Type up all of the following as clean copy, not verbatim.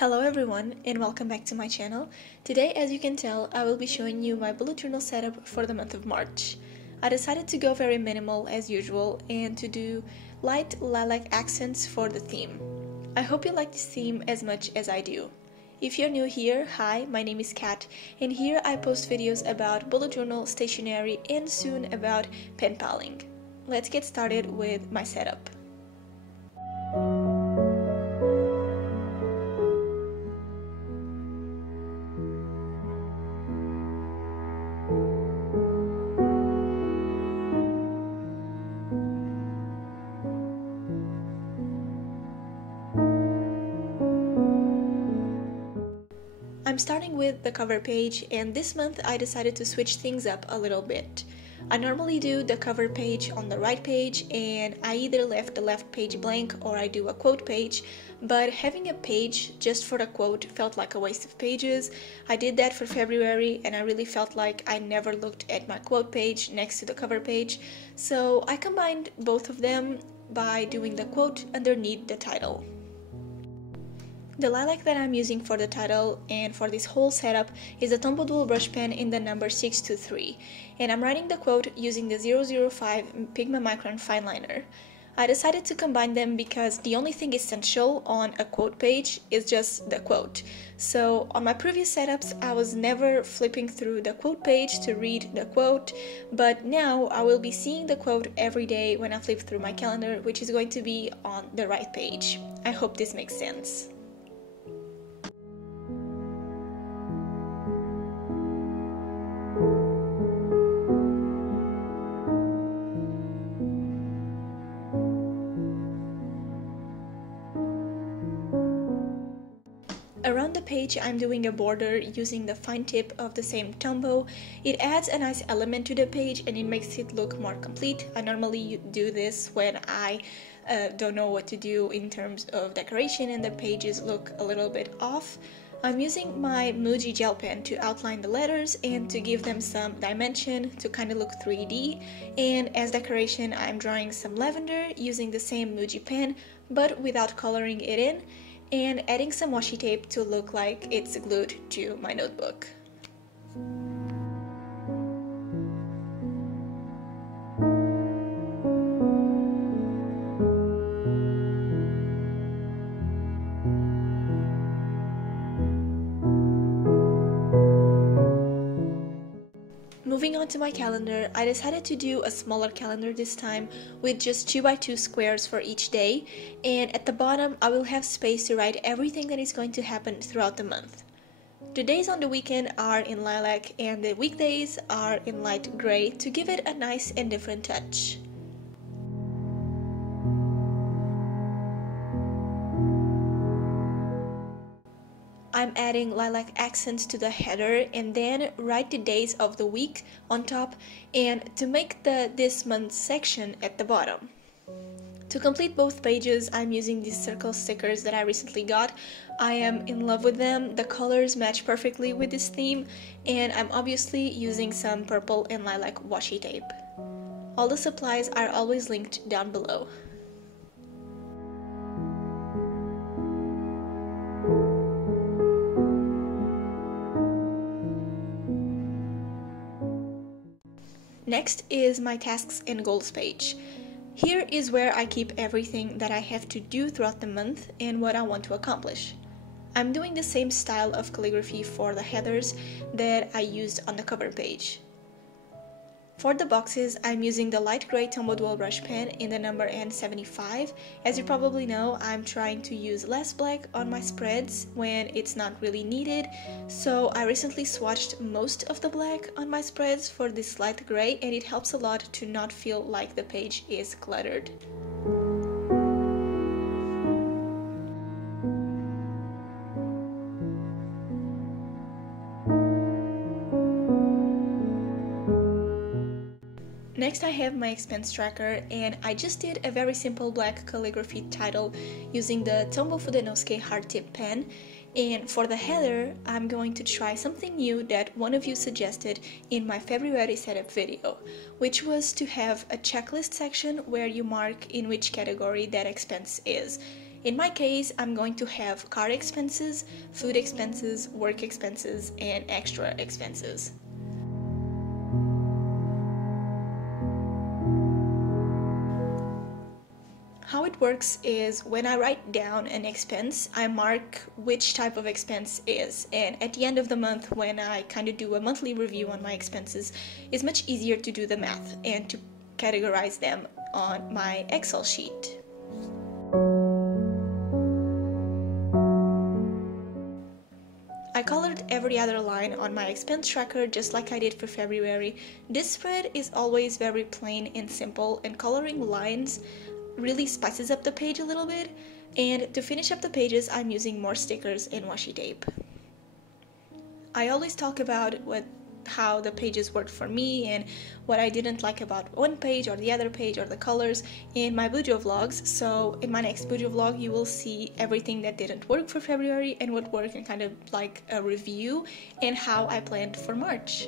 Hello everyone and welcome back to my channel. Today, as you can tell, I will be showing you my bullet journal setup for the month of March. I decided to go very minimal as usual and to do light lilac accents for the theme. I hope you like this theme as much as I do. If you're new here, hi, my name is Kat, and here I post videos about bullet journal, stationery, and soon about pen paling. Let's get started with my setup. I'm starting with the cover page, and this month I decided to switch things up a little bit. I normally do the cover page on the right page, and I either left the left page blank or I do a quote page, but having a page just for the quote felt like a waste of pages. I did that for February and I really felt like I never looked at my quote page next to the cover page, so I combined both of them by doing the quote underneath the title. The lilac that I'm using for the title and for this whole setup is a Tombow dual brush pen in the number 623, and I'm writing the quote using the 005 Pigma Micron fine liner. I decided to combine them because the only thing essential on a quote page is just the quote. So on my previous setups I was never flipping through the quote page to read the quote, but now I will be seeing the quote every day when I flip through my calendar, which is going to be on the right page. I hope this makes sense. Around the page I'm doing a border using the fine tip of the same Tombow. It adds a nice element to the page and it makes it look more complete. I normally do this when I don't know what to do in terms of decoration and the pages look a little bit off. I'm using my Muji gel pen to outline the letters and to give them some dimension to kind of look 3D, and as decoration I'm drawing some lavender using the same Muji pen but without coloring it in, and adding some washi tape to look like it's glued to my notebook. Moving on to my calendar, I decided to do a smaller calendar this time with just 2x2 squares for each day, and at the bottom I will have space to write everything that is going to happen throughout the month. The days on the weekend are in lilac and the weekdays are in light gray to give it a nice and different touch. I'm adding lilac accents to the header and then write the days of the week on top, and to make the this month section at the bottom. To complete both pages, I'm using these circle stickers that I recently got. I am in love with them, the colors match perfectly with this theme, and I'm obviously using some purple and lilac washi tape. All the supplies are always linked down below. Next is my tasks and goals page. Here is where I keep everything that I have to do throughout the month and what I want to accomplish. I'm doing the same style of calligraphy for the headers that I used on the cover page. For the boxes, I'm using the light gray Tombow dual brush pen in the number N75. As you probably know, I'm trying to use less black on my spreads when it's not really needed, so I recently swatched most of the black on my spreads for this light gray, and it helps a lot to not feel like the page is cluttered. Next I have my expense tracker, and I just did a very simple black calligraphy title using the Tombow Fudenowski hard tip pen, and for the header I'm going to try something new that one of you suggested in my February setup video, which was to have a checklist section where you mark in which category that expense is. In my case, I'm going to have car expenses, food expenses, work expenses, and extra expenses. How it works is when I write down an expense, I mark which type of expense is, and at the end of the month when I kind of do a monthly review on my expenses, it's much easier to do the math and to categorize them on my Excel sheet. I colored every other line on my expense tracker just like I did for February. This spread is always very plain and simple, and coloring lines really spices up the page a little bit, and to finish up the pages I'm using more stickers and washi tape. I always talk about how the pages worked for me and what I didn't like about one page or the other page or the colors in my Bujo vlogs, so in my next Bujo vlog you will see everything that didn't work for February and what worked, and kind of like a review and how I planned for March.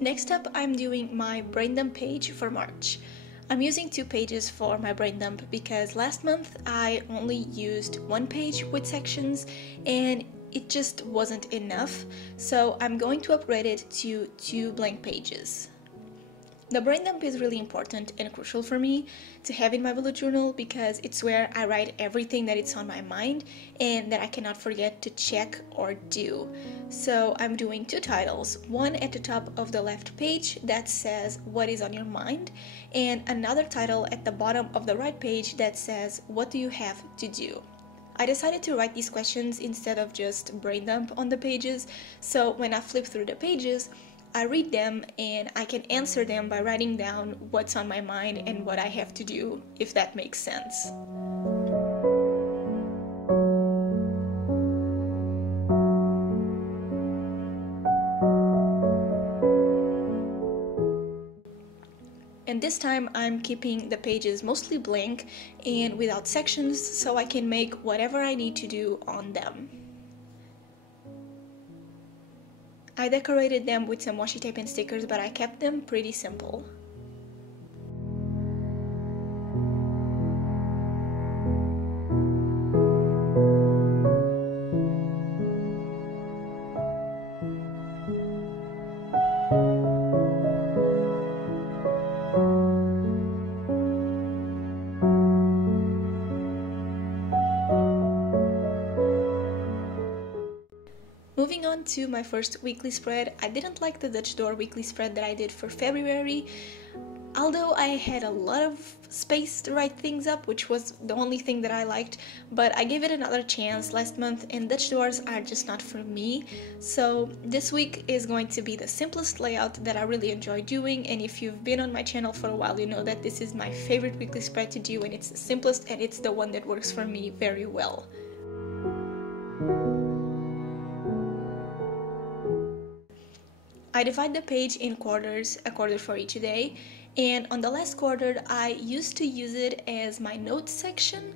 Next up, I'm doing my brain dump page for March. I'm using 2 pages for my brain dump because last month I only used 1 page with sections and it just wasn't enough, so I'm going to upgrade it to 2 blank pages. The brain dump is really important and crucial for me to have in my bullet journal because it's where I write everything that is on my mind and that I cannot forget to check or do. So I'm doing 2 titles, one at the top of the left page that says what is on your mind, and another title at the bottom of the right page that says what do you have to do. I decided to write these questions instead of just brain dump on the pages, so when I flip through the pages I read them and I can answer them by writing down what's on my mind and what I have to do, if that makes sense. And this time I'm keeping the pages mostly blank and without sections so I can make whatever I need to do on them. I decorated them with some washi tape and stickers, but I kept them pretty simple. Moving on to my first weekly spread, I didn't like the Dutch door weekly spread that I did for February, although I had a lot of space to write things up, which was the only thing that I liked, but I gave it another chance last month and Dutch doors are just not for me, so this week is going to be the simplest layout that I really enjoy doing, and if you've been on my channel for a while you know that this is my favorite weekly spread to do, and it's the simplest and it's the one that works for me very well. I divide the page in quarters, a quarter for each day, and on the last quarter I used to use it as my notes section,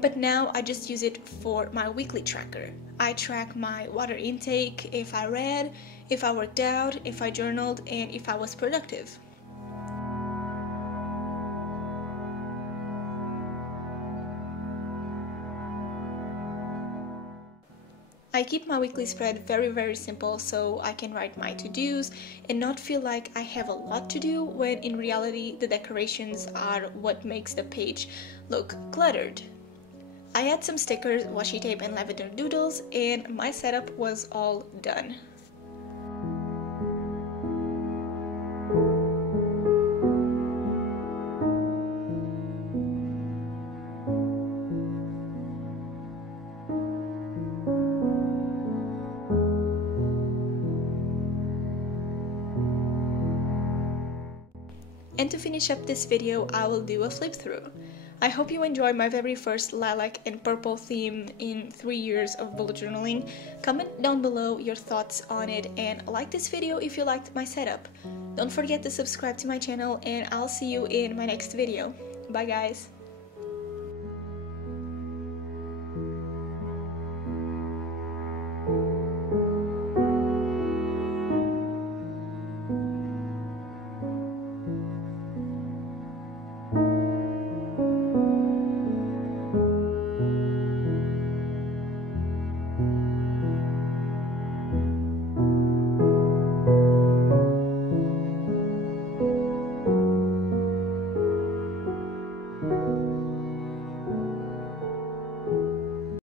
but now I just use it for my weekly tracker. I track my water intake, if I read, if I worked out, if I journaled, and if I was productive. I keep my weekly spread very simple so I can write my to-dos and not feel like I have a lot to do when in reality the decorations are what makes the page look cluttered. I add some stickers, washi tape and lavender doodles and my setup was all done. And to finish up this video, I will do a flip through. I hope you enjoyed my very first lilac and purple theme in 3 years of bullet journaling. Comment down below your thoughts on it and like this video if you liked my setup. Don't forget to subscribe to my channel and I'll see you in my next video. Bye guys!